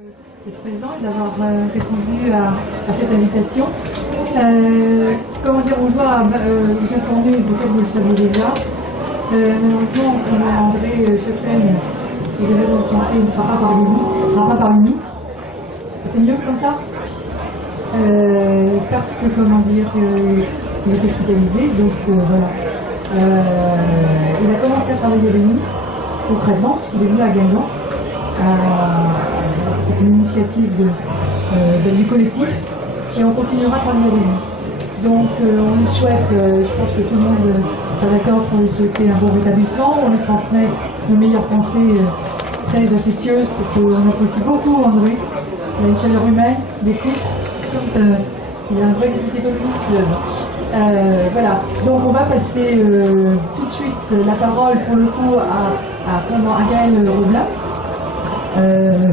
D'être présent et d'avoir répondu à cette invitation. Comment dire, on doit vous informer, peut-être vous le savez déjà. Malheureusement, André Chassaigne, pour des raisons de santé, ne sera pas parmi nous. C'est mieux comme ça parce que, comment dire, il était hospitalisé, donc voilà. Il a commencé à travailler avec nous, concrètement, parce qu'il est venu à Guingamp. C'est une initiative du collectif et on continuera à travailler avec lui. Donc on lui souhaite, je pense que tout le monde sera d'accord pour lui souhaiter un bon rétablissement. On lui transmet nos meilleures pensées très affectueuses parce qu'on apprécie beaucoup André. Il a une chaleur humaine, d'écoute. Il est un vrai député communiste. Voilà, donc on va passer tout de suite la parole pour le coup à Gaël Roblin.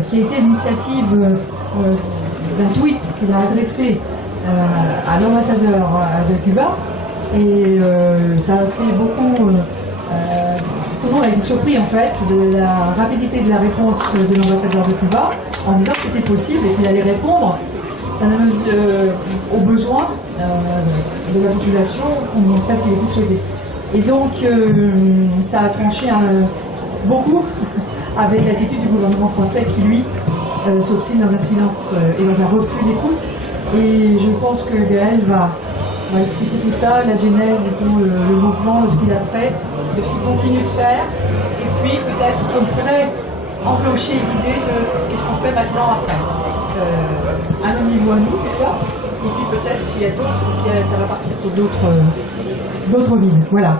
Qui a été l'initiative d'un tweet qu'il a adressé à l'ambassadeur de Cuba et ça a fait beaucoup tout le monde a été surpris en fait de la rapidité de la réponse de l'ambassadeur de Cuba en disant que c'était possible et qu'il allait répondre aux besoins de la population tel qu'il était souhaité. Et donc ça a tranché beaucoup avec l'attitude du gouvernement français qui, lui, s'obstine dans un silence et dans un refus d'écoute. Et je pense que Gaël va expliquer tout ça, la genèse de tout le mouvement, de ce qu'il a fait, de ce qu'il continue de faire. Et puis, peut-être qu'on pourrait enclencher l'idée de qu'est-ce qu'on fait maintenant après. À nos niveaux à nous, déjà. Et puis, peut-être, s'il y a d'autres, ça va partir sur d'autres villes. Voilà.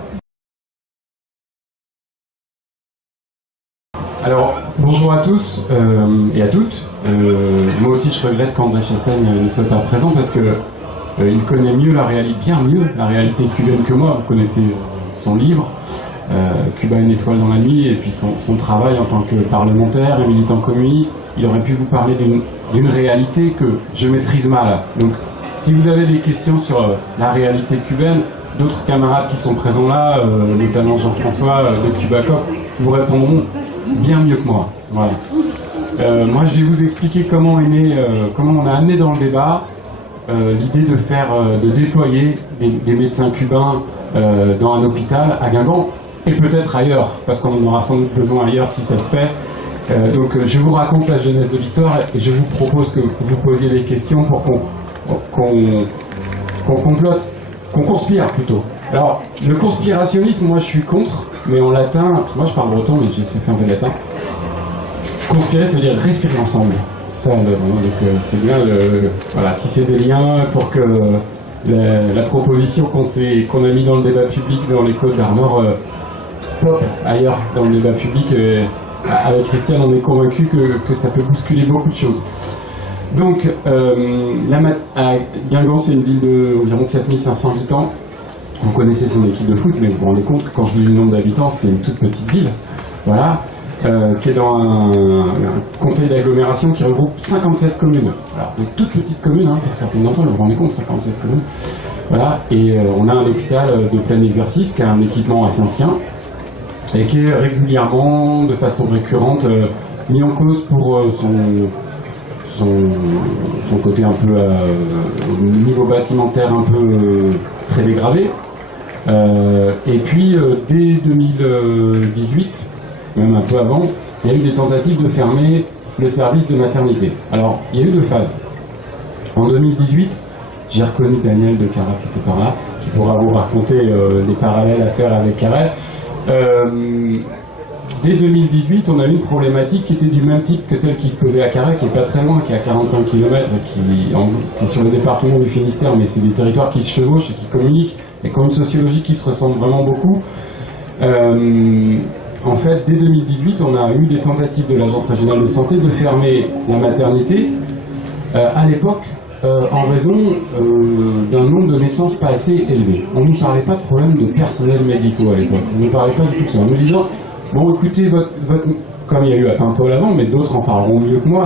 Alors, bonjour à tous et à toutes. Moi aussi, je regrette qu'André Chassaigne ne soit pas présent parce que il connaît bien mieux la réalité cubaine que moi. Vous connaissez son livre, Cuba, une étoile dans la nuit, et puis son travail en tant que parlementaire et militant communiste. Il aurait pu vous parler d'une réalité que je maîtrise mal. Donc, si vous avez des questions sur la réalité cubaine, d'autres camarades qui sont présents là, notamment Jean-François de Cubacop, vous répondront bien mieux que moi. Voilà. Moi, je vais vous expliquer comment on a amené dans le débat l'idée de déployer des médecins cubains dans un hôpital à Guingamp et peut-être ailleurs, parce qu'on en aura sans doute besoin ailleurs si ça se fait. Donc, je vous raconte la genèse de l'histoire et je vous propose que vous posiez des questions pour qu'on complote, qu'on conspire plutôt. Alors, le conspirationnisme, moi je suis contre, mais en latin, moi je parle breton, mais j'ai fait un peu de latin. Conspirer, ça veut dire respirer ensemble. Ça, donc c'est bien tisser des liens pour que la proposition qu'on a mis dans le débat public dans les Côtes d'Armor pop ailleurs dans le débat public. Avec Christiane, on est convaincu que ça peut bousculer beaucoup de choses. Donc, Guingamp, c'est une ville d'environ 7500 habitants. Vous connaissez son équipe de foot, mais vous vous rendez compte que quand je dis le nombre d'habitants, c'est une toute petite ville, voilà, qui est dans un conseil d'agglomération qui regroupe 57 communes. Alors, de toutes petites communes, pour certaines d'entre elles, vous vous rendez compte, 57 communes. Voilà, et on a un hôpital de plein exercice qui a un équipement assez ancien et qui est régulièrement, de façon récurrente, mis en cause pour son côté un peu niveau bâtimentaire un peu très dégradé. Et puis dès 2018, même un peu avant, il y a eu des tentatives de fermer le service de maternité. Alors il y a eu deux phases. En 2018, j'ai reconnu Daniel de Carré qui était par là, qui pourra vous raconter les parallèles à faire avec Carré. Dès 2018, on a eu une problématique qui était du même type que celle qui se posait à Carré, qui est pas très loin, qui est à 45 km, qui est sur le département du Finistère, mais c'est des territoires qui se chevauchent et qui communiquent, et qui ont une sociologie qui se ressemble vraiment beaucoup. En fait, dès 2018, on a eu des tentatives de l'Agence régionale de santé de fermer la maternité, à l'époque, en raison d'un nombre de naissances pas assez élevé. On ne nous parlait pas de problème de personnel médicaux à l'époque, on ne nous parlait pas du tout de ça. En nous disant, bon écoutez, comme il y a eu à Paimpol avant, mais d'autres en parleront mieux que moi,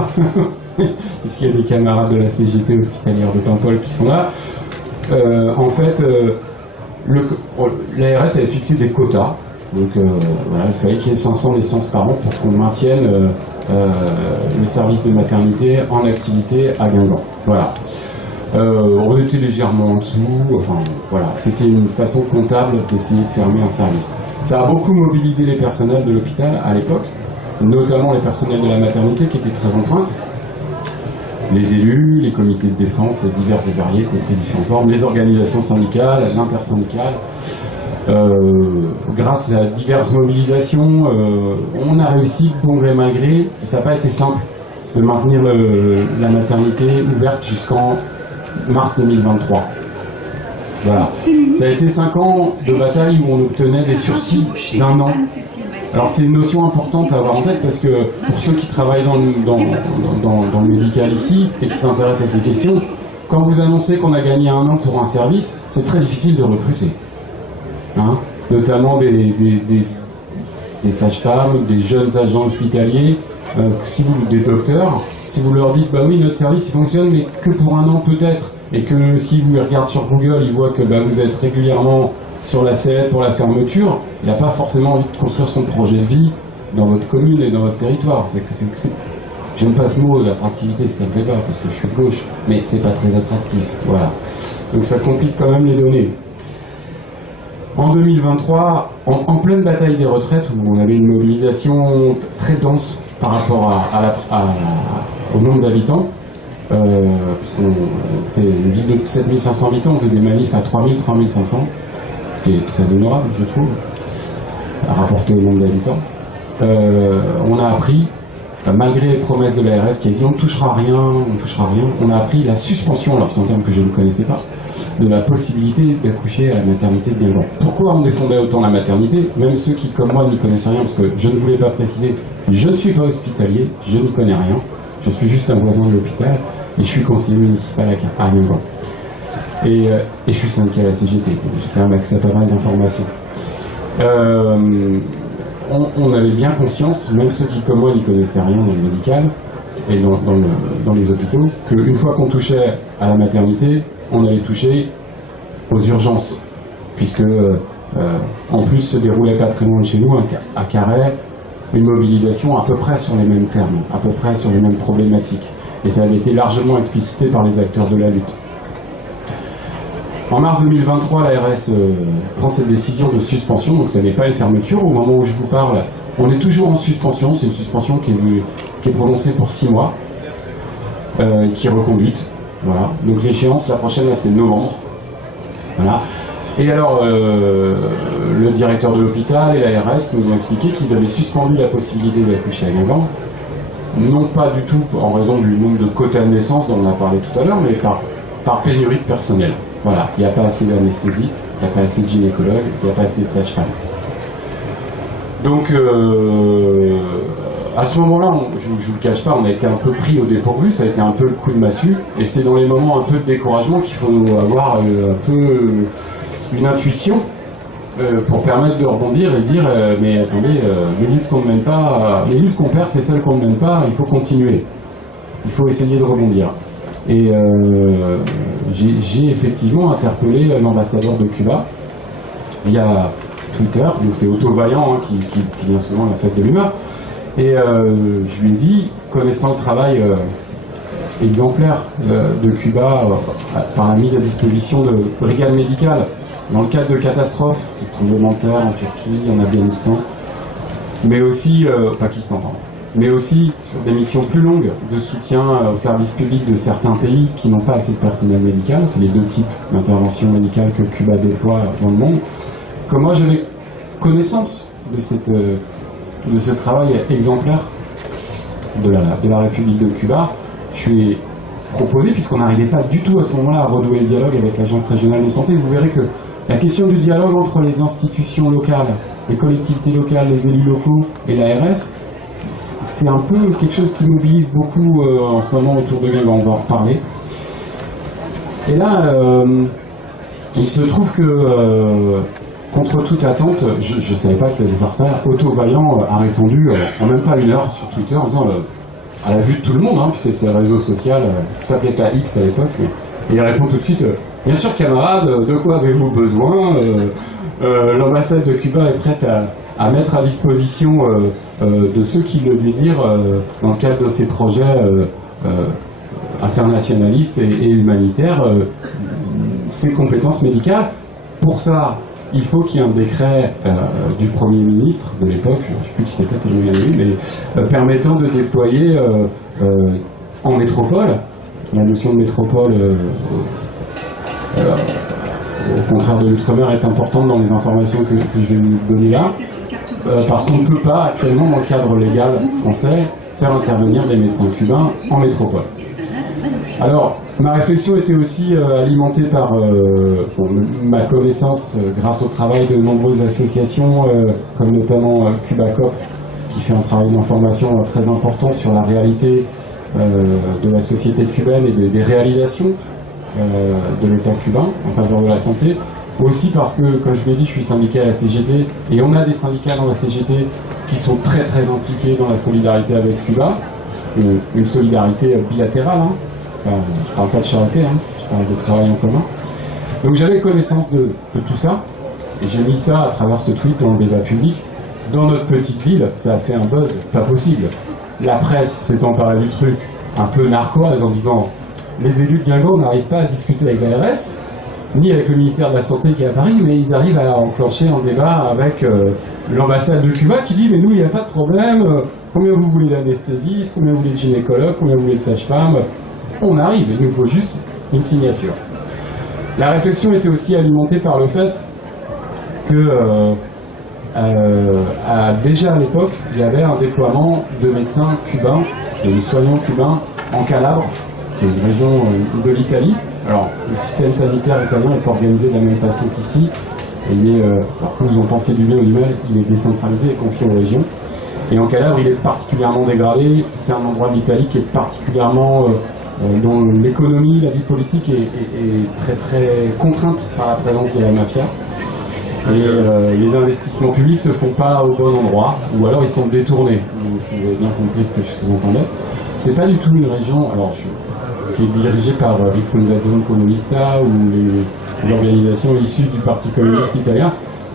puisqu'il y a des camarades de la CGT hospitalière de Paimpol qui sont là, en fait, l'ARS avait fixé des quotas. Donc voilà, il fallait qu'il y ait 500 naissances par an pour qu'on maintienne le service de maternité en activité à Guingamp. Voilà. On était légèrement en dessous, enfin voilà, c'était une façon comptable d'essayer de fermer un service. Ça a beaucoup mobilisé les personnels de l'hôpital à l'époque, notamment les personnels de la maternité qui étaient très en pointe, les élus, les comités de défense divers et variés, compris différentes formes, les organisations syndicales, l'intersyndicale. Grâce à diverses mobilisations, on a réussi, bon gré mal gré, et ça n'a pas été simple de maintenir la maternité ouverte jusqu'en mars 2023. Voilà. Ça a été 5 ans de bataille où on obtenait des sursis d'1 an. Alors c'est une notion importante à avoir en tête parce que pour ceux qui travaillent dans le médical ici et qui s'intéressent à ces questions, quand vous annoncez qu'on a gagné 1 an pour un service, c'est très difficile de recruter. Hein, notamment des sages-femmes, des jeunes agents hospitaliers, des docteurs, si vous leur dites bah oui notre service il fonctionne mais que pour 1 an peut-être, et que si vous regardez sur Google ils voient que bah, vous êtes régulièrement sur la sellette pour la fermeture, il n'a pas forcément envie de construire son projet de vie dans votre commune et dans votre territoire. J'aime pas ce mot d'attractivité, ça me plaît pas parce que je suis de gauche, mais c'est pas très attractif, voilà. Donc ça complique quand même les données. En 2023, en pleine bataille des retraites, où on avait une mobilisation très dense par rapport au nombre d'habitants, parce qu'on fait une ville de 7500 habitants, on faisait des manifs à 3000, 3500, ce qui est très honorable, je trouve, à rapporter au nombre d'habitants. On a appris, malgré les promesses de l'ARS qui a dit on ne touchera rien, on a appris la suspension, alors c'est un terme que je ne connaissais pas, de la possibilité d'accoucher à la maternité de Guingamp. Pourquoi on défendait autant la maternité? Même ceux qui, comme moi, n'y connaissaient rien, parce que je ne voulais pas préciser, je ne suis pas hospitalier, je n'y connais rien, je suis juste un voisin de l'hôpital, et je suis conseiller municipal à Guingamp. Et je suis syndicat à la CGT, donc j'ai quand même accès à pas mal d'informations. On avait bien conscience, même ceux qui, comme moi, n'y connaissaient rien dans le médical et dans les hôpitaux, qu'une fois qu'on touchait à la maternité, on allait toucher aux urgences, puisque en plus se déroulait pas très loin de chez nous, à Carhaix, une mobilisation à peu près sur les mêmes termes, à peu près sur les mêmes problématiques. Et ça avait été largement explicité par les acteurs de la lutte. En mars 2023, l'ARS prend cette décision de suspension, donc ça n'est pas une fermeture. Au moment où je vous parle, on est toujours en suspension, c'est une suspension qui est prononcée pour 6 mois, qui est reconduite. Voilà. Donc l'échéance, la prochaine, là, c'est novembre. Voilà. Et alors, le directeur de l'hôpital et l'ARS nous ont expliqué qu'ils avaient suspendu la possibilité d'accoucher à Guingamp. Non pas du tout en raison du nombre de quotas de naissance dont on a parlé tout à l'heure, mais par pénurie de personnel. Voilà. Il n'y a pas assez d'anesthésistes, il n'y a pas assez de gynécologues, il n'y a pas assez de sages-femmes. Donc, à ce moment-là, je ne vous le cache pas, on a été un peu pris au dépourvu, ça a été un peu le coup de massue, et c'est dans les moments un peu de découragement qu'il faut avoir un peu une intuition pour permettre de rebondir et dire mais attendez, les luttes qu'on ne mène pas, les luttes qu'on perd, c'est celles qu'on ne mène pas, il faut continuer, il faut essayer de rebondir. Et j'ai effectivement interpellé l'ambassadeur de Cuba via Twitter, donc c'est Otto Vaillant qui vient souvent à la fête de l'humeur. Et je lui ai dit, connaissant le travail exemplaire de Cuba par la mise à disposition de brigades médicales dans le cadre de catastrophes, de tremblements de terre en Turquie, en Afghanistan, mais aussi au Pakistan, pardon, mais aussi sur des missions plus longues de soutien aux services publics de certains pays qui n'ont pas assez de personnel médical. C'est les 2 types d'intervention médicale que Cuba déploie dans le monde. Comme moi, j'avais connaissance de ce travail exemplaire de la République de Cuba, je lui ai proposé, puisqu'on n'arrivait pas du tout à ce moment-là à renouer le dialogue avec l'Agence régionale de santé, vous verrez que la question du dialogue entre les institutions locales, les collectivités locales, les élus locaux et l'ARS, c'est un peu quelque chose qui mobilise beaucoup en ce moment autour de Guingamp, on va en reparler. Et là, il se trouve que contre toute attente, je ne savais pas qu'il allait faire ça, Otto Vaillant a répondu en même pas 1 heure sur Twitter en disant à la vue de tout le monde, hein, puis c'est un réseau social, ça s'appelait à X à l'époque, et il répond tout de suite bien sûr camarades, de quoi avez-vous besoin, l'ambassade de Cuba est prête à mettre à disposition de ceux qui le désirent dans le cadre de ces projets internationalistes et humanitaires ces compétences médicales. Pour ça, il faut qu'il y ait un décret du Premier ministre de l'époque, je ne sais plus qui c'était tellement il y en a eu, mais permettant de déployer en métropole, la notion de métropole au contraire de l'outre-mer est importante dans les informations que je vais vous donner là, parce qu'on ne peut pas actuellement dans le cadre légal français faire intervenir des médecins cubains en métropole. Alors, ma réflexion était aussi alimentée par ma connaissance grâce au travail de nombreuses associations, comme notamment Cubacop, qui fait un travail d'information très important sur la réalité de la société cubaine et des réalisations de l'État cubain en faveur de la santé. Aussi parce que, comme je l'ai dit, je suis syndicat à la CGT, et on a des syndicats dans la CGT qui sont très très impliqués dans la solidarité avec Cuba, une solidarité bilatérale, hein. Enfin, je parle pas de charité, hein, je parle de travail en commun. Donc j'avais connaissance de tout ça, et j'ai mis ça à travers ce tweet dans le débat public. Dans notre petite ville, ça a fait un buzz pas possible. La presse s'est emparée du truc un peu narquoise en disant les élus de Guingamp n'arrivent pas à discuter avec l'ARS, ni avec le ministère de la Santé qui est à Paris, mais ils arrivent à enclencher un débat avec l'ambassade de Cuba qui dit mais nous il n'y a pas de problème, combien vous voulez d'anesthésistes, combien vous voulez de gynécologues, combien vous voulez de sages-femmes. On arrive, il nous faut juste une signature. La réflexion était aussi alimentée par le fait que déjà à l'époque, il y avait un déploiement de médecins cubains, de soignants cubains en Calabre, qui est une région de l'Italie. Alors, le système sanitaire italien n'est pas organisé de la même façon qu'ici. Alors que vous en pensez du bien ou du mal, il est décentralisé et confié aux régions. Et en Calabre, il est particulièrement dégradé. C'est un endroit de l'Italie qui est particulièrement dont l'économie, la vie politique est très très contrainte par la présence de la mafia. Et les investissements publics se font pas au bon endroit, ou alors ils sont détournés. Donc, si vous avez bien compris ce que je sous-entendais. C'est pas du tout une région qui est dirigée par Rifondazione Comunista ou les organisations issues du Parti communiste italien.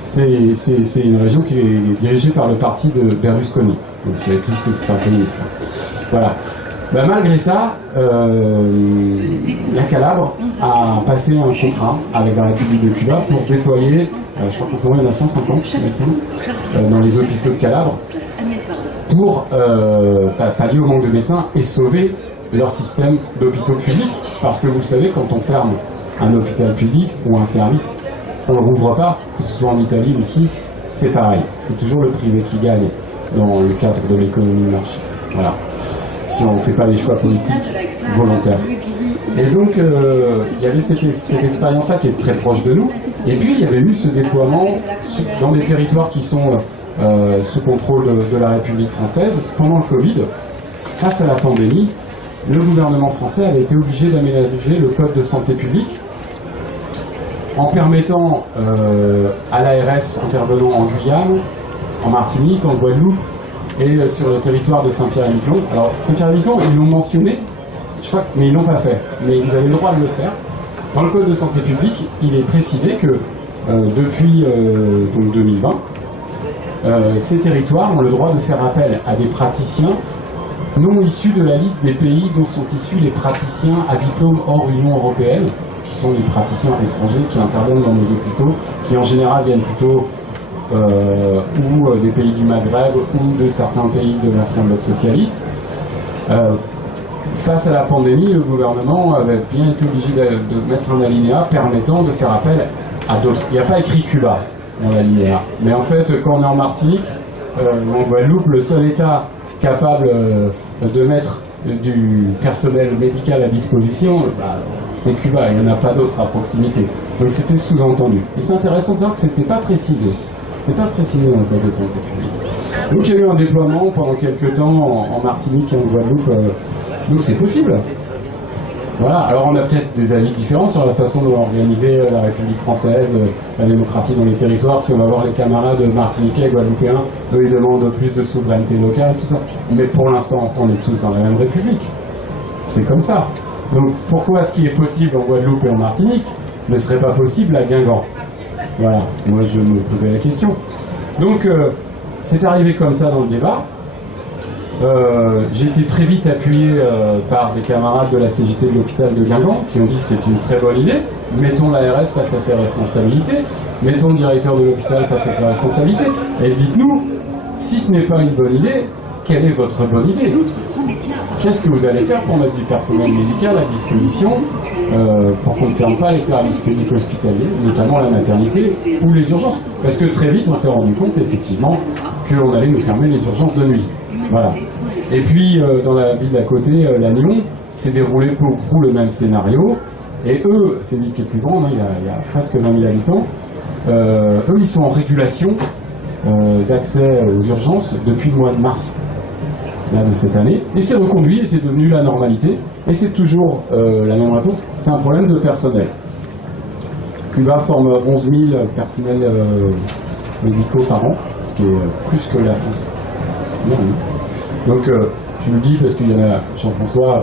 C'est une région qui est dirigée par le parti de Berlusconi. Donc vous savez tous que c'est pas communiste. Voilà. Malgré ça, la Calabre a passé un contrat avec la République de Cuba pour déployer, je crois qu'en ce moment il y en a 150 médecins dans les hôpitaux de Calabre pour pallier au manque de médecins et sauver leur système d'hôpitaux publics. Parce que vous le savez, quand on ferme un hôpital public ou un service, on ne rouvre pas, que ce soit en Italie ou ici, c'est pareil. C'est toujours le privé qui gagne dans le cadre de l'économie de marché. Voilà. Si on ne fait pas des choix politiques volontaires. Et donc, il y avait cette expérience-là qui est très proche de nous. Et puis, il y avait eu ce déploiement dans des territoires qui sont sous contrôle de la République française. Pendant le Covid, face à la pandémie, le gouvernement français avait été obligé d'aménager le code de santé publique en permettant à l'ARS intervenant en Guyane, en Martinique, en Guadeloupe, et sur le territoire de Saint-Pierre-et-Miquelon. Alors, Saint-Pierre-et-Miquelon, ils l'ont mentionné, je crois, mais ils l'ont pas fait. Mais ils avaient le droit de le faire. Dans le Code de santé publique, il est précisé que depuis donc 2020, ces territoires ont le droit de faire appel à des praticiens non issus de la liste des pays dont sont issus les praticiens à diplôme hors Union européenne, qui sont les praticiens étrangers qui interviennent dans nos hôpitaux, qui en général viennent plutôt ou des pays du Maghreb ou de certains pays de l'ancien bloc socialiste. Face à la pandémie, le gouvernement avait bien été obligé de mettre un alinéa permettant de faire appel à d'autres. Il n'y a pas écrit Cuba dans l'alinéa, mais en fait, quand on est en Martinique, en Guadeloupe, le seul État capable de mettre du personnel médical à disposition, c'est Cuba, il n'y en a pas d'autres à proximité. Donc c'était sous-entendu. Et c'est intéressant de savoir que ce n'était pas précisé. C'est pas précisé dans le code de santé publique. Donc il y a eu un déploiement pendant quelques temps en Martinique et en Guadeloupe. Donc c'est possible. Voilà. Alors on a peut-être des avis différents sur la façon dont organiser la République française, la démocratie dans les territoires. Si on va voir les camarades martiniquais, guadeloupéens, eux ils demandent plus de souveraineté locale, tout ça. Mais pour l'instant, on est tous dans la même République. C'est comme ça. Donc pourquoi ce qui est possible en Guadeloupe et en Martinique ne serait pas possible à Guingamp? Voilà, moi je me posais la question. Donc c'est arrivé comme ça dans le débat. J'ai été très vite appuyé par des camarades de la CGT de l'hôpital de Guingamp qui ont dit que c'est une très bonne idée, mettons l'ARS face à ses responsabilités, mettons le directeur de l'hôpital face à ses responsabilités, et dites-nous, si ce n'est pas une bonne idée, quelle est votre bonne idée? Qu'est-ce que vous allez faire pour mettre du personnel médical à disposition pour qu'on ne ferme pas les services publics hospitaliers, notamment la maternité ou les urgences? Parce que très vite on s'est rendu compte effectivement qu'on allait nous fermer les urgences de nuit. Voilà. Et puis, dans la ville d'à côté, Lannion, s'est déroulé peu ou prou le même scénario. Et eux, c'est une ville qui est plus grande, hein, il y a presque 20 000 habitants, eux, ils sont en régulation d'accès aux urgences depuis le mois de mars là, de cette année. Et c'est reconduit, et c'est devenu la normalité. Et c'est toujours la même réponse, c'est un problème de personnel. Cuba forme 11 000 personnels médicaux par an, ce qui est plus que la France. Donc je le dis parce qu'il y en a Jean-François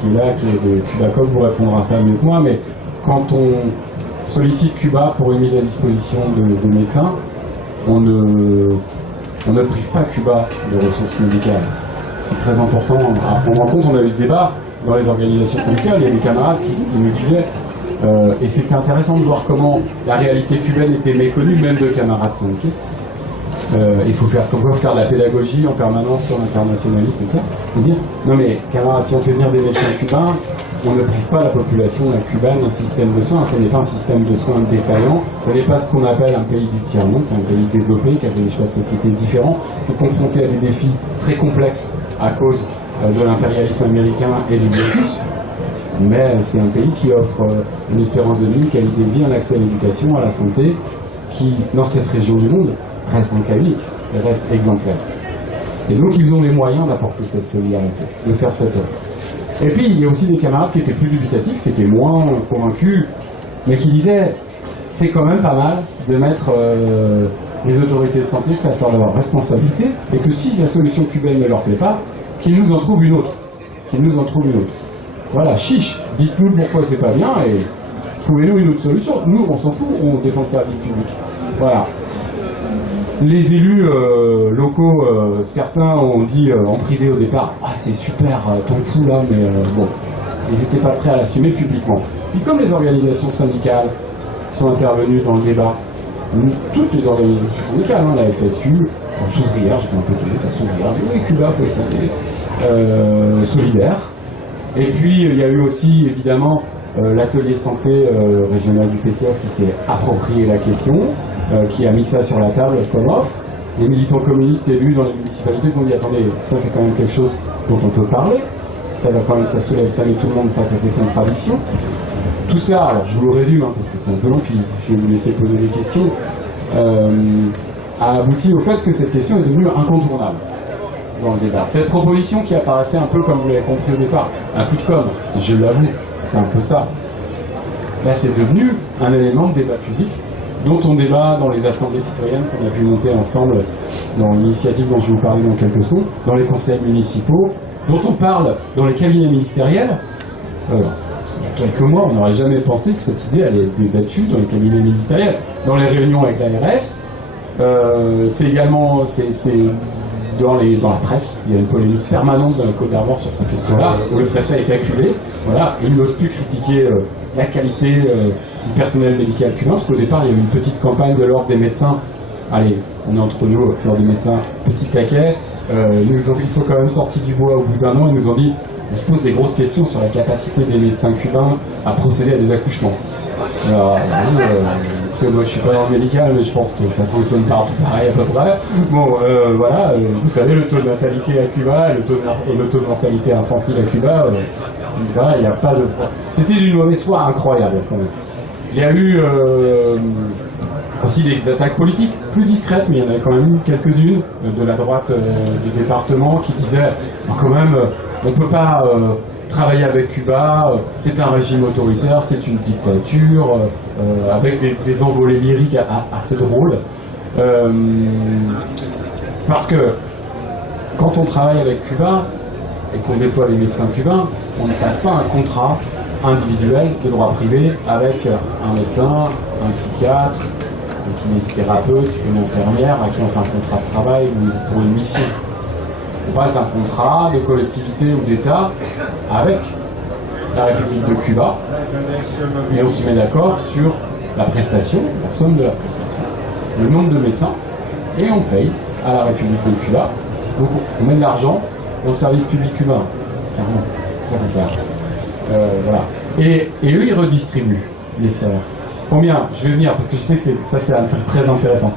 qui est là, qui est de Cubacop, vous répondra à ça mieux que moi, mais quand on sollicite Cuba pour une mise à disposition de médecins, on ne prive pas Cuba de ressources médicales. C'est très important à prendre en compte. On a eu ce débat dans les organisations syndicales, il y a des camarades qui me disaient, et c'était intéressant de voir comment la réalité cubaine était méconnue, même de camarades syndiqués. Il faut faire de la pédagogie en permanence sur l'internationalisme et ça. On dire, non mais camarades, si on fait venir des médecins cubains, on ne prive pas la population cubaine d'un système de soins. Ce n'est pas un système de soins défaillant, ce n'est pas ce qu'on appelle un pays du tiers-monde, c'est un pays développé qui a des choix de société différents, qui est confronté à des défis très complexes à cause de l'impérialisme américain et du blocus. Mais c'est un pays qui offre une espérance de vie, une qualité de vie, un accès à l'éducation, à la santé, qui, dans cette région du monde, reste incablique, reste exemplaire. Et donc ils ont les moyens d'apporter cette solidarité, de faire cette offre. Et puis il y a aussi des camarades qui étaient plus dubitatifs, qui étaient moins convaincus, mais qui disaient c'est quand même pas mal de mettre les autorités de santé face à leurs responsabilités, et que si la solution cubaine ne leur plaît pas, qu'ils nous en trouvent une autre. Qu'ils nous en trouvent une autre. Voilà, chiche, dites-nous pourquoi c'est pas bien et trouvez-nous une autre solution. Nous, on s'en fout, on défend le service public. Voilà. Les élus locaux, certains ont dit en privé au départ, ah c'est super ton fou là, mais bon, ils n'étaient pas prêts à l'assumer publiquement. Puis comme les organisations syndicales sont intervenues dans le débat, toutes les organisations syndicales, la FSU, Souvrière, j'étais un peu tombé à Souvrière, oui, Cuba, faut santé, Solidaire. Et puis il y a eu aussi évidemment l'atelier santé régional du PCF qui s'est approprié la question, qui a mis ça sur la table comme offre. Les militants communistes élus dans les municipalités qui ont dit attendez, ça c'est quand même quelque chose dont on peut parler, ça soulève ça met tout le monde face à ces contradictions. Tout ça, alors je vous le résume parce que c'est un peu long, puis je vais vous laisser poser des questions, a abouti au fait que cette question est devenue incontournable dans le débat. Cette proposition qui apparaissait un peu comme vous l'avez compris au départ, un coup de com', je l'avoue, c'était un peu ça. Là c'est devenu un élément de débat public dont on débat dans les assemblées citoyennes qu'on a pu monter ensemble dans l'initiative dont je vais vous parler dans quelques secondes, dans les conseils municipaux, dont on parle dans les cabinets ministériels. Il y a quelques mois, on n'aurait jamais pensé que cette idée allait être débattue dans les cabinets ministériels, dans les réunions avec l'ARS. C'est également dans la presse, il y a une polémique permanente dans la Côte d'Armor sur ces questions-là, où le préfet est acculé, voilà, et il n'ose plus critiquer la qualité du personnel médical cubain, parce qu'au départ, il y a eu une petite campagne de l'ordre des médecins. Allez, on est entre nous, l'ordre des médecins, petit taquet. Ils sont quand même sortis du bois au bout d'un an et nous ont dit on se pose des grosses questions sur la capacité des médecins cubains à procéder à des accouchements. Alors, moi je suis pas dans le médical, mais je pense que ça fonctionne partout pareil à peu près. Bon, voilà, vous savez, le taux de natalité à Cuba et le taux de mortalité infantile à Cuba, voilà, il n'y a pas de... C'était d'une mauvaise foi incroyable quand même. Il y a eu aussi des attaques politiques plus discrètes, mais il y en a quand même eu quelques-unes de la droite du département qui disaient quand même on ne peut pas travailler avec Cuba, c'est un régime autoritaire, c'est une dictature, avec des envolées lyriques assez drôles. Parce que quand on travaille avec Cuba et qu'on déploie les médecins cubains, on ne passe pas un contrat individuel de droit privé avec un médecin, un psychiatre, kinésithérapeute, une infirmière à qui on fait un contrat de travail ou pour une mission. On passe un contrat de collectivité ou d'État avec la République de Cuba et on se met d'accord sur la prestation, la somme de la prestation, le nombre de médecins et on paye à la République de Cuba. Donc on met de l'argent au service public cubain. Clairement, c'est ça qu'on fait. Voilà. Et eux, ils redistribuent les salaires. Combien? Je vais venir, parce que je sais que ça c'est très intéressant.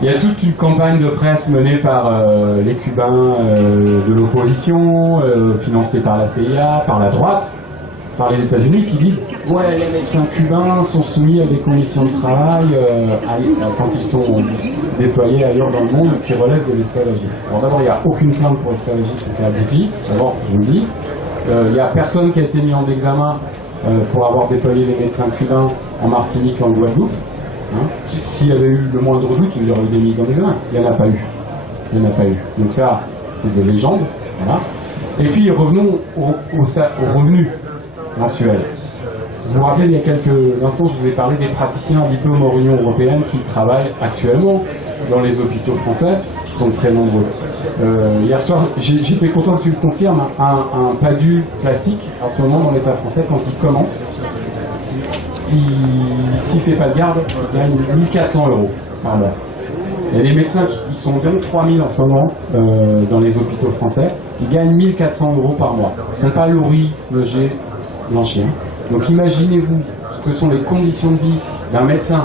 Il y a toute une campagne de presse menée par les Cubains de l'opposition, financée par la CIA, par la droite, par les États-Unis, qui disent « Ouais, les médecins cubains sont soumis à des conditions de travail quand ils sont déployés ailleurs dans le monde qui relèvent de l'esclavagisme. » Alors d'abord, il n'y a aucune plainte pour esclavagisme qui a abouti. D'abord, je vous le dis. Il n'y a personne qui a été mis en examen pour avoir déployé des médecins cubains en Martinique et en Guadeloupe. Hein. S'il y avait eu le moindre doute, il y aurait eu des mises en examen. Il n'y en a pas eu. Il n'y en a pas eu. Donc ça, c'est des légendes. Voilà. Et puis revenons aux revenus mensuels. Vous vous rappelez, il y a quelques instants, je vous ai parlé des praticiens à diplôme hors Union européenne qui travaillent actuellement dans les hôpitaux français, qui sont très nombreux. Hier soir, j'étais content que tu le confirmes, un PADU classique, en ce moment dans l'État français, quand il commence, s'il ne fait pas de garde, il gagne 1400 € par mois. Et les médecins qui sont bien 3000 en ce moment dans les hôpitaux français, qui gagnent 1400 € par mois. Ils ne sont pas lourris, logés, blanchis. Donc imaginez-vous ce que sont les conditions de vie d'un médecin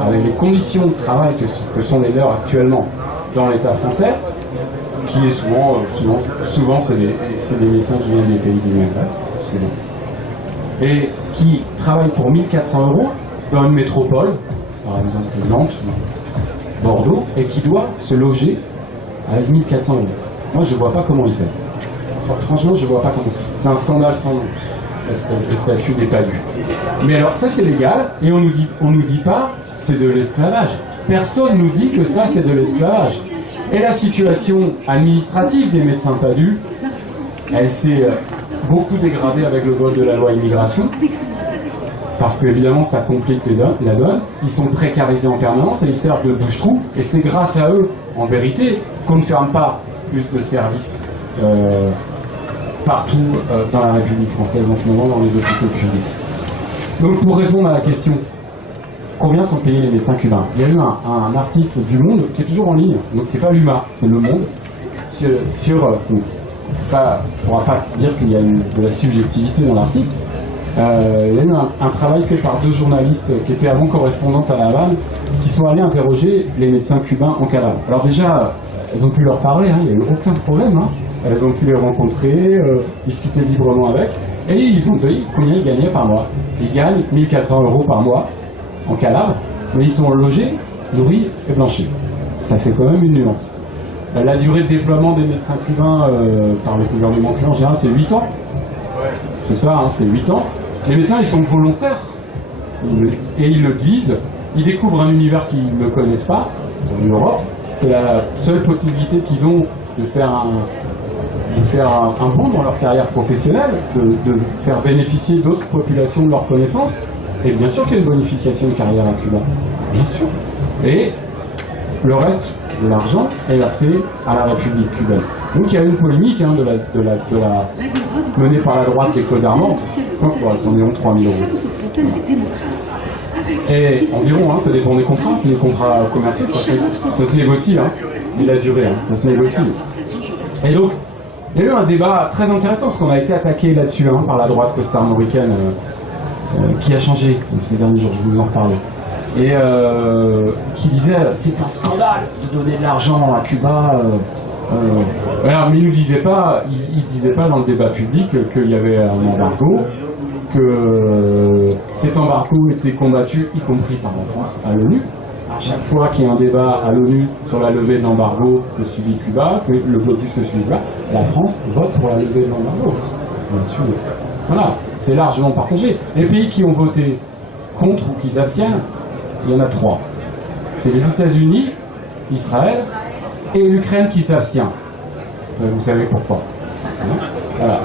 avec les conditions de travail que sont les leurs actuellement dans l'État français, qui est souvent c'est des médecins qui viennent des pays du Maghreb, souvent, et qui travaillent pour 1400 € dans une métropole, par exemple Nantes, Bordeaux, et qui doit se loger avec 1400 €. Moi, je ne vois pas comment il fait. Enfin, franchement, je ne vois pas comment. C'est un scandale sans nom, le statut des PADU. Mais alors, ça, c'est légal, et on nous dit pas, c'est de l'esclavage. Personne nous dit que ça, c'est de l'esclavage. Et la situation administrative des médecins PADU, elle s'est beaucoup dégradée avec le vote de la loi immigration, parce qu'évidemment, ça complique la donne. Ils sont précarisés en permanence et ils servent de bouche-trou. Et c'est grâce à eux, en vérité, qu'on ne ferme pas plus de services partout dans la République française en ce moment, dans les hôpitaux publics. Donc, pour répondre à la question, combien sont payés les médecins cubains? Il y a eu un article du Monde qui est toujours en ligne, donc c'est pas l'UMA, c'est Le Monde, on ne pourra pas dire qu'il y a de la subjectivité dans l'article. Il y a eu un travail fait par 2 journalistes qui étaient avant correspondantes à La Havane, qui sont allés interroger les médecins cubains en Calabre. Alors déjà, elles ont pu leur parler, il n'y a eu aucun problème, elles ont pu les rencontrer, discuter librement avec, et ils ont dit combien ils gagnaient par mois. Ils gagnent 1400 € par mois en Calabre, mais ils sont logés, nourris et blanchis. Ça fait quand même une nuance. La durée de déploiement des médecins cubains par le gouvernement cubain en général, c'est 8 ans. C'est ça, c'est 8 ans. Les médecins, ils sont volontaires. Et ils le disent. Ils découvrent un univers qu'ils ne connaissent pas, en Europe. C'est la seule possibilité qu'ils ont de faire un bond dans leur carrière professionnelle, de faire bénéficier d'autres populations de leurs connaissances. Et bien sûr qu'il y a une bonification de carrière à Cuba. Bien sûr. Et le reste de l'argent est versé à la République cubaine. Donc il y a une polémique menée par la droite des Côtes d'Armor. C'est environ 3000 €. Et environ, ça dépend des contrats. C'est des contrats commerciaux, ça se négocie. Et la durée, ça se négocie. Et donc, il y a eu un débat très intéressant, parce qu'on a été attaqué là-dessus par la droite costarmoricaine qui a changé ces derniers jours, je vous en reparlais. Et qui disait c'est un scandale de donner de l'argent à Cuba. Alors, mais il ne disait pas dans le débat public qu'il y avait un embargo, que cet embargo était combattu, y compris par la France, à l'ONU. À chaque fois qu'il y a un débat à l'ONU sur la levée de l'embargo que subit Cuba, que le blocus que subit Cuba, la France vote pour la levée de l'embargo. Voilà, c'est largement partagé. Les pays qui ont voté contre ou qui s'abstiennent, il y en a 3. C'est les États-Unis, Israël et l'Ukraine qui s'abstient. Vous savez pourquoi. Voilà.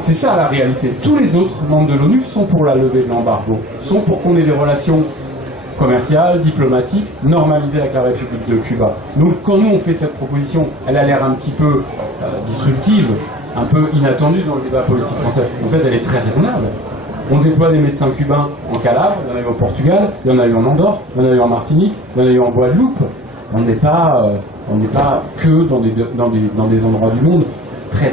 C'est ça la réalité. Tous les autres membres de l'ONU sont pour la levée de l'embargo, sont pour qu'on ait des relations commerciale, diplomatique, normalisée avec la République de Cuba. Donc quand nous on fait cette proposition, elle a l'air un petit peu disruptive, un peu inattendue dans le débat politique français. En fait, elle est très raisonnable. On déploie des médecins cubains en Calabre, il y en a eu au Portugal, il y en a eu en Andorre, il y en a eu en Martinique, il y en a eu en Guadeloupe. On n'est pas que dans des endroits du monde très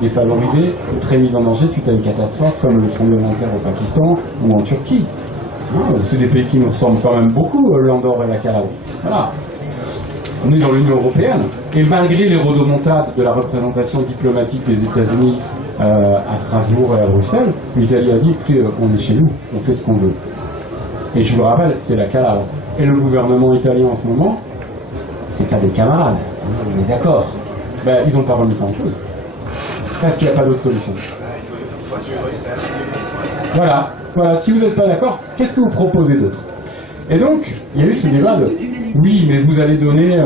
défavorisés ou très mis en danger suite à une catastrophe comme le tremblement de terre au Pakistan ou en Turquie. C'est des pays qui nous ressemblent quand même beaucoup, l'Andorre et la Calabre. Voilà. On est dans l'Union européenne, et malgré les rodomontades de la représentation diplomatique des États-Unis à Strasbourg et à Bruxelles, l'Italie a dit écoutez, on est chez nous, on fait ce qu'on veut. Et je vous le rappelle, c'est la Calabre. Et le gouvernement italien en ce moment, c'est pas des camarades, on est d'accord. Ben, ils n'ont pas remis ça en cause. Parce qu'il n'y a pas d'autre solution. Voilà, si vous n'êtes pas d'accord, qu'est-ce que vous proposez d'autre? Et donc, il y a eu ce débat de oui, mais vous allez donner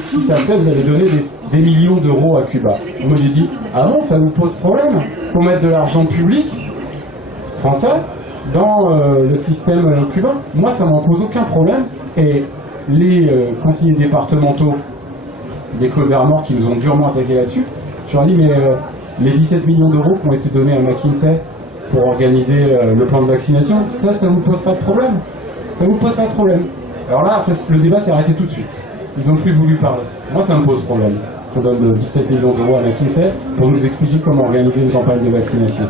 si ça fait, vous allez donner des millions d'euros à Cuba. Et moi j'ai dit ah bon, ça vous pose problème pour mettre de l'argent public français dans le système cubain? Moi ça m'en pose aucun problème. Et les conseillers départementaux des Côtes d'Armor qui nous ont durement attaqué là-dessus, je leur ai dit mais les 17 millions d'euros qui ont été donnés à McKinsey pour organiser le plan de vaccination, ça vous pose pas de problème? Ça vous pose pas de problème? Alors là, le débat s'est arrêté tout de suite. Ils n'ont plus voulu parler. Moi, ça me pose problème. On donne 17 millions d'euros à McKinsey pour nous expliquer comment organiser une campagne de vaccination.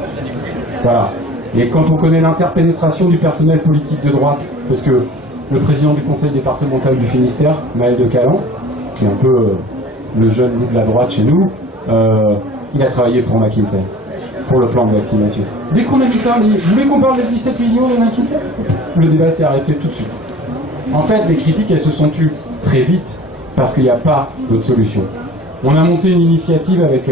Voilà. Et quand on connaît l'interpénétration du personnel politique de droite, parce que le président du conseil départemental du Finistère, Maël de Calan, qui est un peu le jeune loup de la droite chez nous, il a travaillé pour McKinsey, pour le plan de vaccination. Dès qu'on a dit ça, on dit, vous voulez qu'on parle des 17 millions de McKinsey? Le débat s'est arrêté tout de suite. En fait, les critiques, elles se sont tues très vite parce qu'il n'y a pas d'autre solution. On a monté une initiative avec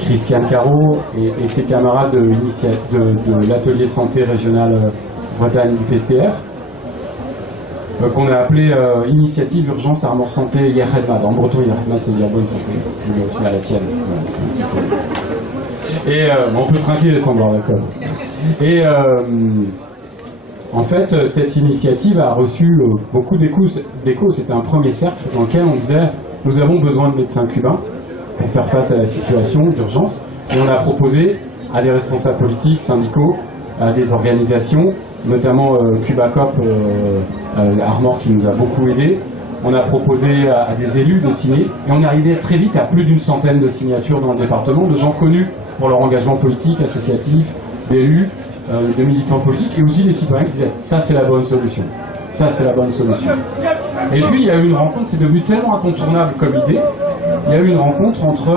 Christiane Caro et ses camarades de l'atelier santé régional Bretagne du PCF, qu'on a appelé Initiative Urgence Armor Santé Yerhedmad. En breton, Yerhedmad, c'est dire bonne santé. C'est la tienne. Et on peut trinquer les semblables, d'accord. Et en fait, cette initiative a reçu beaucoup d'échos. C'était un premier cercle dans lequel on disait nous avons besoin de médecins cubains pour faire face à la situation d'urgence. Et on a proposé à des responsables politiques, syndicaux, à des organisations, notamment Cubacop Armor qui nous a beaucoup aidés. On a proposé à des élus de signer et on est arrivé très vite à plus d'une centaine de signatures dans le département, de gens connus pour leur engagement politique, associatif, d'élus, de militants politiques et aussi des citoyens qui disaient ça c'est la bonne solution. Ça c'est la bonne solution. Et puis il y a eu une rencontre, c'est devenu tellement incontournable comme idée, il y a eu une rencontre entre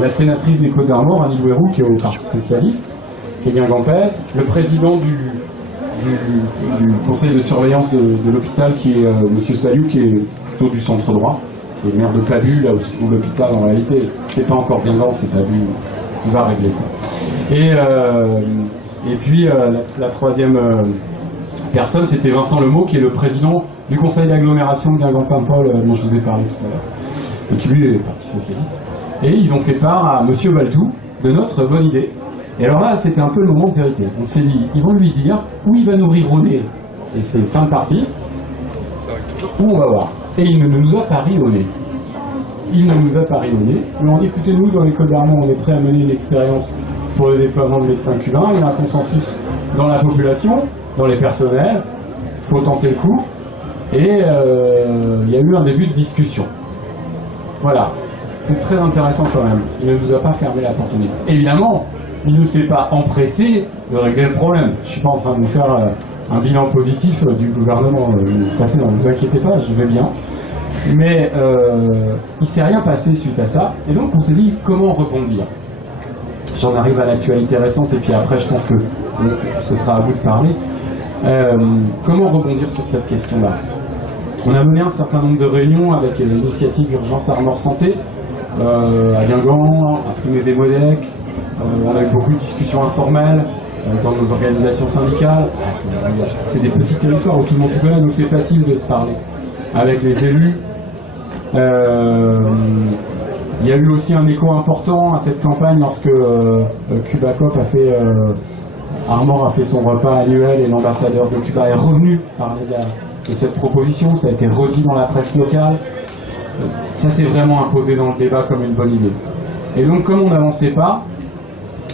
la sénatrice des Côtes d'Armor, Annie Louérou, qui est au Parti Socialiste, Kélian Gampès, le président du conseil de surveillance de l'hôpital qui est M. Saliou, qui est plutôt du centre droit, qui est maire de Pabu, là où se trouve l'hôpital en réalité, c'est pas encore bien grand, c'est Pabu, on va régler ça. Et puis la troisième personne, c'était Vincent Lemot, qui est le président du conseil d'agglomération de Guingamp-Paimpol, dont je vous ai parlé tout à l'heure, et qui lui est Parti Socialiste. Et ils ont fait part à M. Baltou de notre bonne idée. Et alors là, c'était un peu le moment de vérité. On s'est dit, ils vont lui dire où il va nous rire au nez, et c'est fin de partie, où on va voir. Et il ne nous a pas ri au nez. Il ne nous a pas ri au nez. Ils ont dit, écoutez, nous, dans les Côtes d'Armor, on est prêts à mener une expérience pour le déploiement de médecins cubains. Il y a un consensus dans la population, dans les personnels. Il faut tenter le coup. Et il y a eu un début de discussion. Voilà. C'est très intéressant quand même. Il ne nous a pas fermé la porte au nez. Évidemment, il ne s'est pas empressé de régler le problème. Je ne suis pas en train de vous faire un bilan positif du gouvernement. Ne vous inquiétez pas, je vais bien. Mais il ne s'est rien passé suite à ça. Et donc on s'est dit comment rebondir. J'en arrive à l'actualité récente et puis après je pense que ce sera à vous de parler. Comment rebondir sur cette question-là? On a mené un certain nombre de réunions avec l'initiative Urgence Armor Santé à Guingamp, à Primé-des-Modèques. On a eu beaucoup de discussions informelles dans nos organisations syndicales. C'est des petits territoires où tout le monde se connaît, donc c'est facile de se parler. Avec les élus, il y a eu aussi un écho important à cette campagne lorsque Cubacop a fait Armand a fait son repas annuel et l'ambassadeur de Cuba est revenu parler de cette proposition. Ça a été redit dans la presse locale. Ça s'est vraiment imposé dans le débat comme une bonne idée. Et donc, comme on n'avançait pas,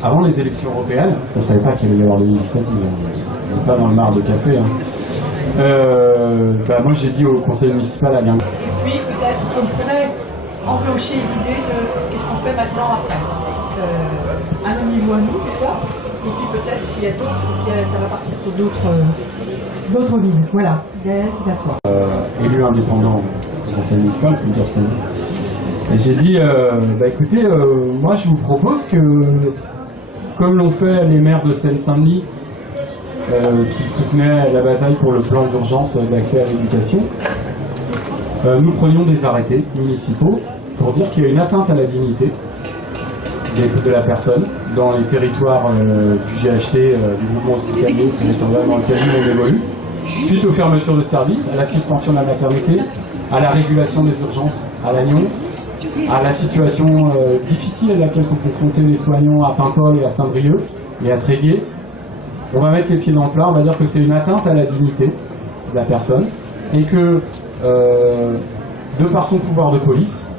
avant les élections européennes, on ne savait pas qu'il y allait y avoir des législatives, on n'est pas dans le mar de café. Moi j'ai dit au conseil municipal à Guingamp. Et puis peut-être qu'on pourrait enclencher l'idée de qu'est-ce qu'on fait maintenant après. À nos niveaux à nous, déjà. Et puis peut-être s'il y a d'autres, parce que ça va partir sur d'autres villes. Voilà, Gaël, c'est à toi. Élu indépendant au conseil municipal, je peux dire ce qu'on veut. Et j'ai dit, écoutez, moi je vous propose que, comme l'ont fait les maires de Seine-Saint-Denis, qui soutenaient la bataille pour le plan d'urgence d'accès à l'éducation, nous prenions des arrêtés municipaux pour dire qu'il y a une atteinte à la dignité de la personne dans les territoires du GHT, du groupement hospitalier territorial dans lequel on évolue, suite aux fermetures de services, à la suspension de la maternité, à la régulation des urgences à Lannion, à la situation difficile à laquelle sont confrontés les soignants à Paimpol et à Saint-Brieuc et à Tréguier. On va mettre les pieds dans le plat, on va dire que c'est une atteinte à la dignité de la personne et que, de par son pouvoir de police,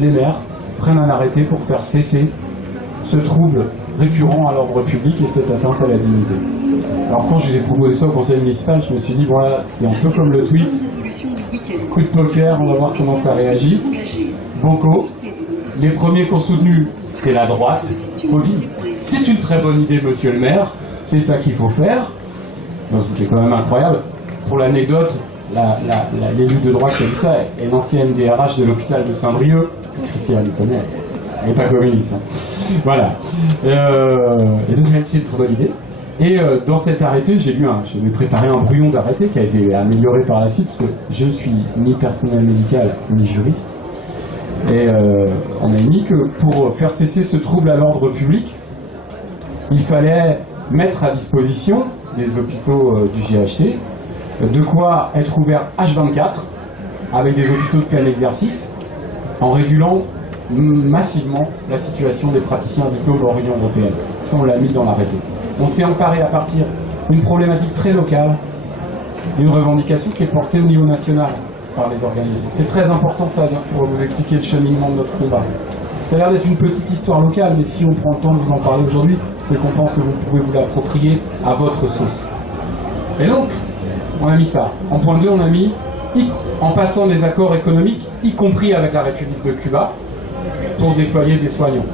les maires prennent un arrêté pour faire cesser ce trouble récurrent à l'ordre public et cette atteinte à la dignité. Alors quand je vous ai proposé ça au conseil municipal, je me suis dit, voilà, c'est un peu comme le tweet, coup de poker, on va voir comment ça réagit. Banco, les premiers qui ont soutenu, c'est la droite. Covid, c'est une très bonne idée, monsieur le maire, c'est ça qu'il faut faire. Donc c'était quand même incroyable. Pour l'anecdote, l'élu de droite qui a dit ça est l'ancienne DRH de l'hôpital de Saint-Brieuc. Christiane le connaît, elle n'est pas communiste. Hein. Voilà. Et donc c'est une très bonne idée. Et dans cet arrêté, je vais préparer un brouillon d'arrêté qui a été amélioré par la suite, parce que je ne suis ni personnel médical ni juriste. Et on a mis que pour faire cesser ce trouble à l'ordre public, il fallait mettre à disposition des hôpitaux du GHT de quoi être ouvert H24 avec des hôpitaux de plein exercice en régulant massivement la situation des praticiens à diplôme hors Union européenne. Ça, on l'a mis dans l'arrêté. On s'est emparé à partir d'une problématique très locale, d'une revendication qui est portée au niveau national par les organisations. C'est très important ça pour vous expliquer le cheminement de notre combat. Ça a l'air d'être une petite histoire locale, mais si on prend le temps de vous en parler aujourd'hui, c'est qu'on pense que vous pouvez vous l'approprier à votre sauce. Et donc, on a mis ça. En point 2, on a mis, en passant des accords économiques, y compris avec la République de Cuba, pour déployer des soignants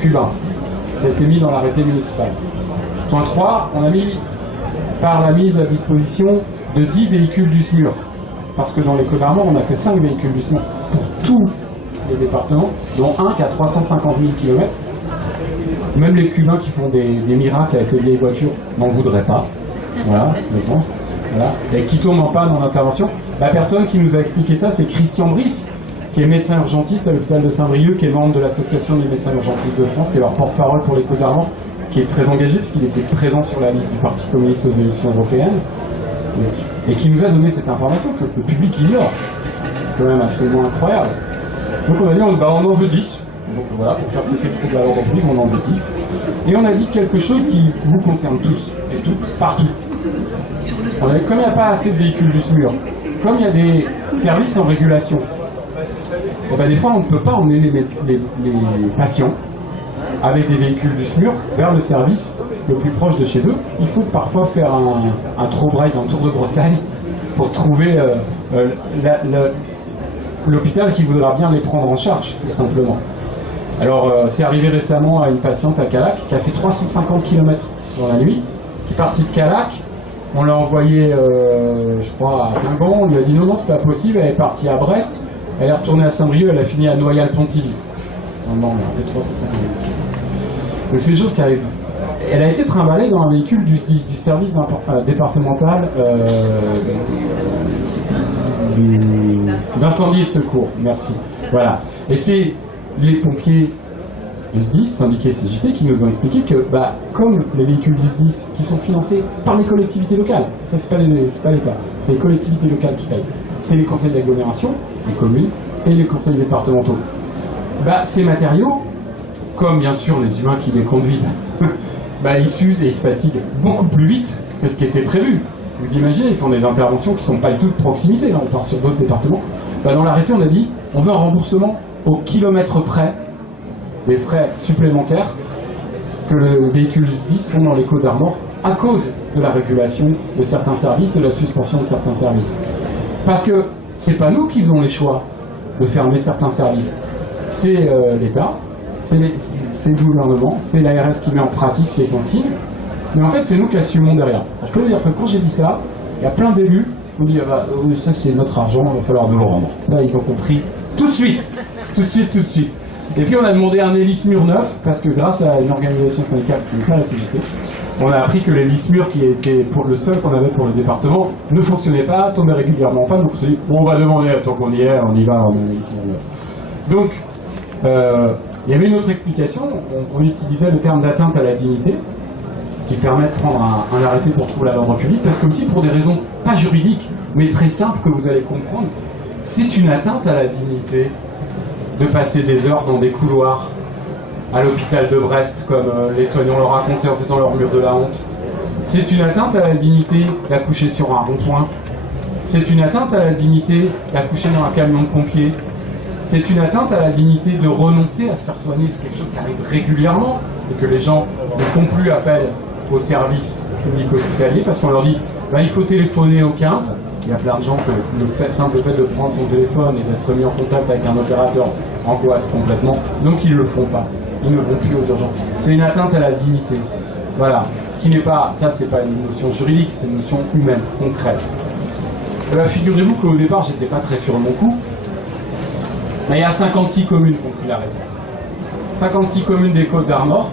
cubains. Ça a été mis dans l'arrêté municipal. Point 3, on a mis par la mise à disposition de 10 véhicules du SMUR. Parce que dans les Côtes d'Armor, on n'a que 5 véhicules du SMUR pour tous les départements, dont un qui a 350 000 km. Même les Cubains qui font des miracles avec les vieilles voitures n'en voudraient pas. Voilà, je pense. Voilà. Et qui tombent en panne en intervention. La personne qui nous a expliqué ça, c'est Christian Brice, qui est médecin urgentiste à l'hôpital de Saint-Brieuc, qui est membre de l'association des médecins urgentistes de France, qui est leur porte-parole pour les Côtes d'Armor, qui est très engagé puisqu'il était présent sur la liste du Parti communiste aux élections européennes, et qui nous a donné cette information que le public ignore. C'est quand même absolument incroyable. Donc on a dit, on en veut 10. Donc voilà, pour faire cesser le trouble à l'ordre public, on en veut 10. Et on a dit quelque chose qui vous concerne tous, et toutes, partout. Comme il n'y a pas assez de véhicules du SMUR, comme il y a des services en régulation, et ben des fois on ne peut pas emmener les patients avec des véhicules du SMUR vers le service le plus proche de chez eux. Il faut parfois faire un Trobraise, un tour de Bretagne, pour trouver l'hôpital qui voudra bien les prendre en charge, tout simplement. Alors, c'est arrivé récemment à une patiente à Calac qui a fait 350 km dans la nuit, qui est partie de Calac. On l'a envoyée, je crois, à Guingamp. On lui a dit non, c'est pas possible. Elle est partie à Brest. Elle est retournée à Saint-Brieuc. Elle a fini à Noyal-Pontivy. Non, elle a fait 350 km. Donc, c'est des choses qui arrivent. Elle a été trimballée dans un véhicule du service départemental d'incendie et de secours. Merci. Voilà. Et c'est les pompiers du SDIS, syndiqués CGT, qui nous ont expliqué que, comme les véhicules du SDIS qui sont financés par les collectivités locales, ça c'est pas l'État, c'est les collectivités locales qui payent, c'est les conseils d'agglomération, les communes et les conseils départementaux. Ces matériaux, comme bien sûr les humains qui les conduisent, bah, ils s'usent et ils se fatiguent beaucoup plus vite que ce qui était prévu. Vous imaginez, ils font des interventions qui ne sont pas du tout de proximité, là, on part sur d'autres départements. Bah, dans l'arrêté, on a dit, on veut un remboursement au kilomètre près des frais supplémentaires que le véhicule 10 font dans les Côtes d'Armor à cause de la régulation de certains services, de la suspension de certains services. Parce que c'est pas nous qui faisons les choix de fermer certains services, c'est l'État, c'est le gouvernement, c'est l'ARS qui met en pratique ces consignes, mais en fait c'est nous qui assumons derrière. Alors, je peux vous dire que quand j'ai dit ça, il y a plein d'élus qui ont dit ah bah, ça c'est notre argent, il va falloir nous le rendre. Ça ils ont compris tout de suite, tout de suite, tout de suite. Et puis on a demandé un hélice-mur neuf, parce que grâce à une organisation syndicale qui n'est pas la CGT, on a appris que l'hélice-mur qui était le seul qu'on avait pour le département ne fonctionnait pas, tombait régulièrement en panne, donc on s'est dit bon, on va demander, tant qu'on y est, on y va, on a un hélice-mur neuf. Donc il y avait une autre explication, on utilisait le terme d'atteinte à la dignité, qui permet de prendre un arrêté pour trouver l'ordre public, parce que aussi pour des raisons pas juridiques, mais très simples que vous allez comprendre, c'est une atteinte à la dignité de passer des heures dans des couloirs à l'hôpital de Brest, comme les soignants le racontaient en faisant leur mur de la honte. C'est une atteinte à la dignité d'accoucher sur un rond-point. C'est une atteinte à la dignité d'accoucher dans un camion de pompiers. C'est une atteinte à la dignité de renoncer à se faire soigner. C'est quelque chose qui arrive régulièrement. C'est que les gens ne font plus appel aux services publics hospitaliers parce qu'on leur dit bah, il faut téléphoner au 15. Il y a plein de gens que le simple fait de prendre son téléphone et d'être mis en contact avec un opérateur angoisse complètement, donc ils ne le font pas. Ils ne vont plus aux urgences. C'est une atteinte à la dignité. Voilà. Qui n'est pas, ça c'est pas une notion juridique, c'est une notion humaine, concrète. Figurez-vous qu'au départ, j'étais pas très sûr de mon coup. Mais il y a 56 communes qui ont pris l'arrêté. 56 communes des Côtes d'Armor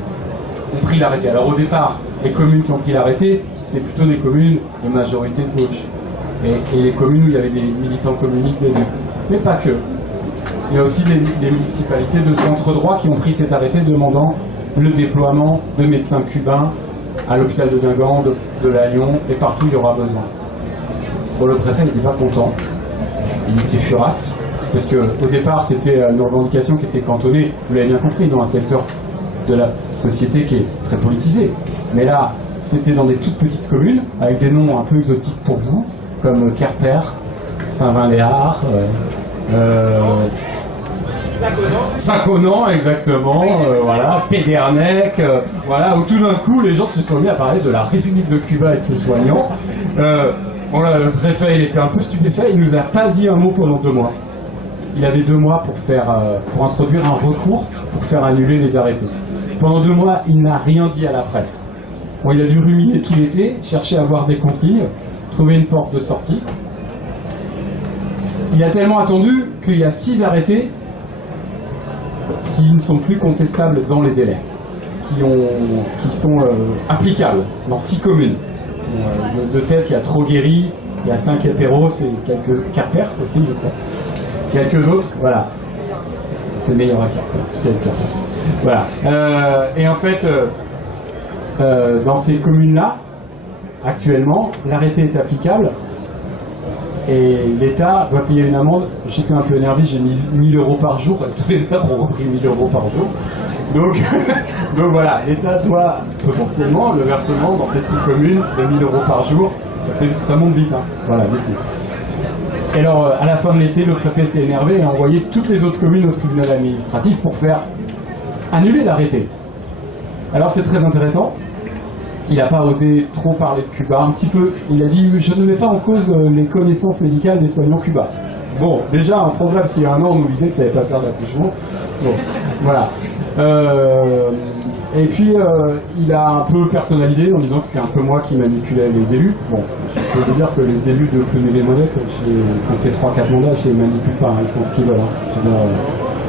ont pris l'arrêté. Alors au départ, les communes qui ont pris l'arrêté, c'est plutôt des communes de majorité de gauche. Et les communes où il y avait des militants communistes élus. Mais pas que. Il y a aussi des municipalités de centre droit qui ont pris cet arrêté demandant le déploiement de médecins cubains à l'hôpital de Guingamp, de la Lyon, et partout où il y aura besoin. Bon, le préfet n'était pas content. Il était furax, parce qu'au départ, c'était une revendication qui était cantonnée, vous l'avez bien compris, dans un secteur de la société qui est très politisé. Mais là, c'était dans des toutes petites communes, avec des noms un peu exotiques pour vous, comme Querper, Saint-Vin-les-Arts, Saint-Conan, exactement, voilà, Pédernec, voilà, où tout d'un coup les gens se sont mis à parler de la République de Cuba et de ses soignants. Bon là, le préfet il était un peu stupéfait, il nous a pas dit un mot pendant 2 mois. Il avait 2 mois pour introduire un recours pour faire annuler les arrêtés. Pendant 2 mois, il n'a rien dit à la presse. Bon, il a dû ruminer tout l'été, chercher à avoir des consignes, trouver une porte de sortie. Il a tellement attendu qu'il y a 6 arrêtés qui ne sont plus contestables dans les délais, qui sont applicables dans 6 communes. De tête, il y a Troguéry, il y a Saint-Quepéros et quelques Querper aussi, je crois. Quelques autres, voilà. C'est meilleur à Querper. Voilà. Et en fait, dans ces communes-là, actuellement, l'arrêté est applicable. Et l'État doit payer une amende. J'étais un peu énervé, j'ai mis 1 000 € par jour. Tous les maires ont repris 1 000 € par jour. Donc voilà, l'État doit potentiellement le versement dans ces 6 communes de 1 000 € par jour. Ça monte vite, hein. Voilà, du coup. Et alors, à la fin de l'été, le préfet s'est énervé et a envoyé toutes les autres communes au tribunal administratif pour faire annuler l'arrêté. Alors c'est très intéressant. Il n'a pas osé trop parler de Cuba, un petit peu. Il a dit « Je ne mets pas en cause les connaissances médicales des soignants Cuba ». Bon, déjà un progrès, parce qu'il y a un an, on nous disait que ça ne savait pas faire d'accouchement. Bon, voilà. Et puis, il a un peu personnalisé en disant que c'était un peu moi qui manipulais les élus. Bon, je peux vous dire que les élus de Cluny-les-Monnaies, qu'on fait 3-4 mandats, je les manipule pas, hein, ils font ce qu'ils veulent. Hein.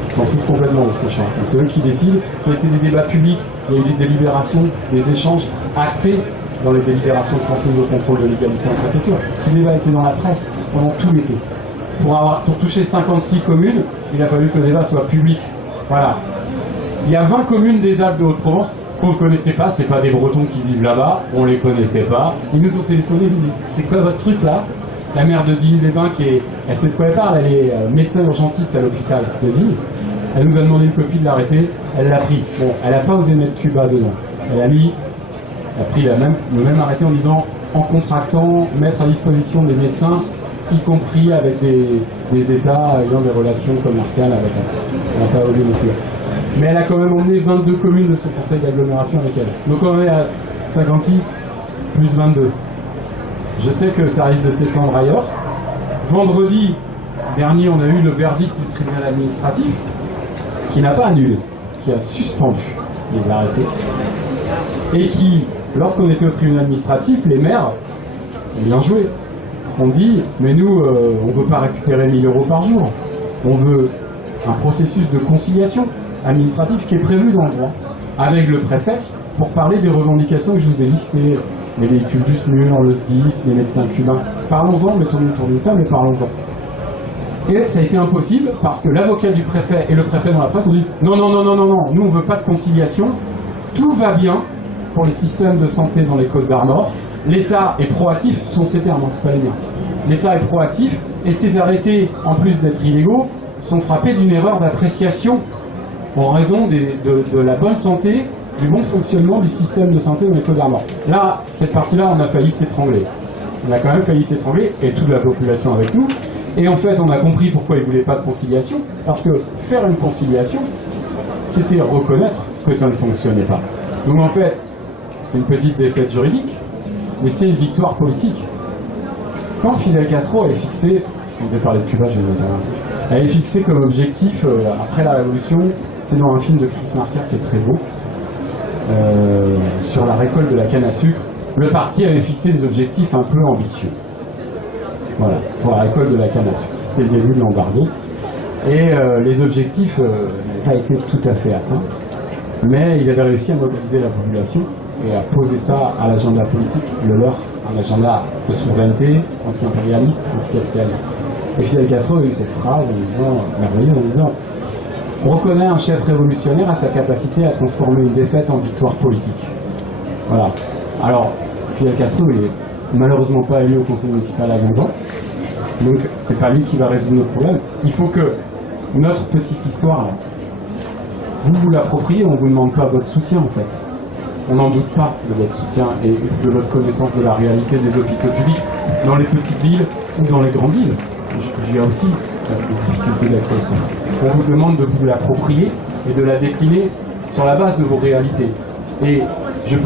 Ils s'en foutent complètement de ce que je fais. C'est eux qui décident. Ça a été des débats publics, il y a eu des délibérations, des échanges actés dans les délibérations transmises au contrôle de l'égalité en préfecture. Ce débat était dans la presse pendant tout l'été. Pour toucher 56 communes, il a fallu que le débat soit public. Voilà. Il y a 20 communes des Alpes de Haute-Provence qu'on ne connaissait pas, c'est pas des Bretons qui vivent là-bas, on les connaissait pas. Ils nous ont téléphoné, ils nous disent c'est quoi votre truc là? La maire de Digne-les-Bains, elle sait de quoi elle parle, elle est médecin urgentiste à l'hôpital de Digne. Elle nous a demandé une copie de l'arrêté, elle l'a pris. Bon, elle n'a pas osé mettre Cuba dedans. Elle a mis a pris le même arrêté en disant, en contractant, mettre à disposition des médecins, y compris avec des États ayant des relations commerciales avec elle. Elle n'a pas osé non plus. Mais elle a quand même emmené 22 communes de ce conseil d'agglomération avec elle. Donc on est à 56 plus 22. Je sais que ça risque de s'étendre ailleurs. Vendredi dernier, on a eu le verdict du tribunal administratif qui n'a pas annulé, qui a suspendu les arrêtés et qui, lorsqu'on était au tribunal administratif, les maires ont bien joué. On dit, mais nous, on ne veut pas récupérer 1 000 € par jour. On veut un processus de conciliation administrative qui est prévu dans le droit, avec le préfet, pour parler des revendications que je vous ai listées, les véhicules du SMUR, le SDIS, les médecins cubains. Parlons-en, mettons-nous autour d'une table et parlons-en. Et ça a été impossible parce que l'avocat du préfet et le préfet dans la presse ont dit non, non, non, non, non, non, nous on ne veut pas de conciliation, tout va bien pour les systèmes de santé dans les Côtes d'Armor, l'État est proactif, ce sont ces termes, c'est pas les miens. L'État est proactif et ces arrêtés, en plus d'être illégaux, sont frappés d'une erreur d'appréciation en raison de la bonne santé, du bon fonctionnement du système de santé dans les Côtes d'Armor. Là, cette partie-là, on a failli s'étrangler. On a quand même failli s'étrangler, et toute la population avec nous. Et en fait, on a compris pourquoi ils ne voulaient pas de conciliation, parce que faire une conciliation, c'était reconnaître que ça ne fonctionnait pas. Donc en fait, c'est une petite défaite juridique, mais c'est une victoire politique. Quand Fidel Castro avait fixé, on devait parler de Cuba, avait fixé comme objectif, après la Révolution, c'est dans un film de Chris Marker qui est très beau, sur la récolte de la canne à sucre, le parti avait fixé des objectifs un peu ambitieux. Voilà, pour la récolte de la canne à sucre. C'était le début de l'embargo. Et les objectifs n'avaient pas été tout à fait atteints, mais ils avaient réussi à mobiliser la population et à poser ça à l'agenda politique, le leur, un agenda de souveraineté, anti-impérialiste, anticapitaliste. Et Fidel Castro a eu cette phrase en disant on reconnaît un chef révolutionnaire à sa capacité à transformer une défaite en victoire politique. Voilà. Alors, Fidel Castro est malheureusement pas élu au conseil municipal à Guingamp, donc c'est pas lui qui va résoudre nos problèmes. Il faut que notre petite histoire, là, vous l'appropriez, on ne vous demande pas votre soutien en fait. On n'en doute pas de votre soutien et de votre connaissance de la réalité des hôpitaux publics dans les petites villes ou dans les grandes villes. Il y a aussi des difficultés d'accès aux soins. On vous demande de vous l'approprier et de la décliner sur la base de vos réalités. Et je peux